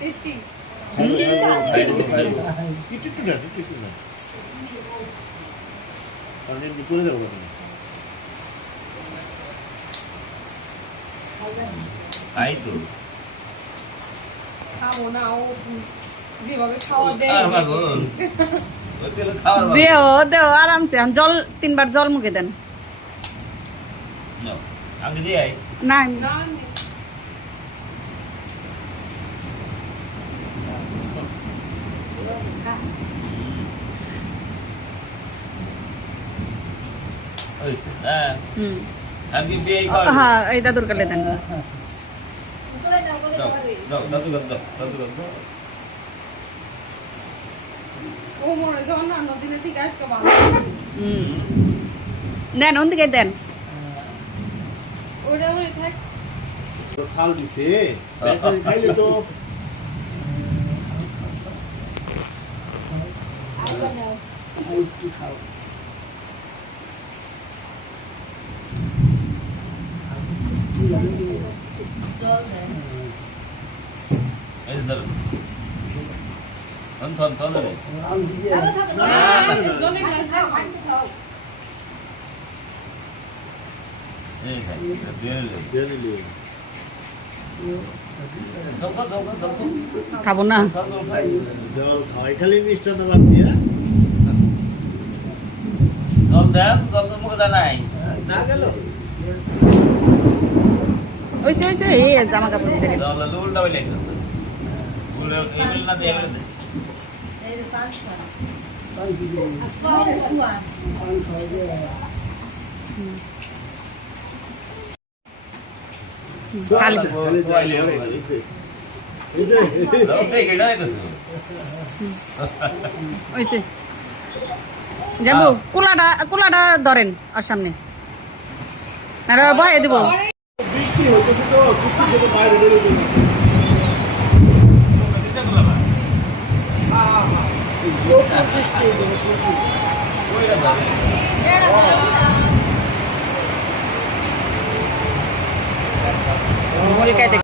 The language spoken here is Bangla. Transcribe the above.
টেস্টি একটু না কারণ এমনি করে দেবো তুমি তাই তো খাবো না ও যেভাবে খাওয়া দেয় দেও দেও আরামসে জল 3 বার জল মুখে দেন আমি দিই না না আমি দিয়ে খাওয়া হ্যাঁ এই দাদুর কালে দেন ও মনে হয় অন্যান্য দিনে থেকে আজকে ভালো দেন ওদিকে দেন ওটা মনে থাক খাল দিছে খাইলে তো একটু খাও এই ধর থন থন রে জলে গেছে এই খাই দিয়ে লে খাবো না জল খাওয়াই খালি মিষ্টান্ন বাদ দিয়া জল দেন জল তো মুখে দেয় নাই না গেল ওইসে ওইসে এই জামা কাপড় দিতে জল উল্টা বলে গেছে উল্টা এমন না দিয়ে গেলে ওইসে যাবো কুলাটা ধরেন আর সামনে আর বয়ে দেবো বৃষ্টি হইতেছে তো বৃষ্টি থেকে বাইরে বেরোতে মুলকায়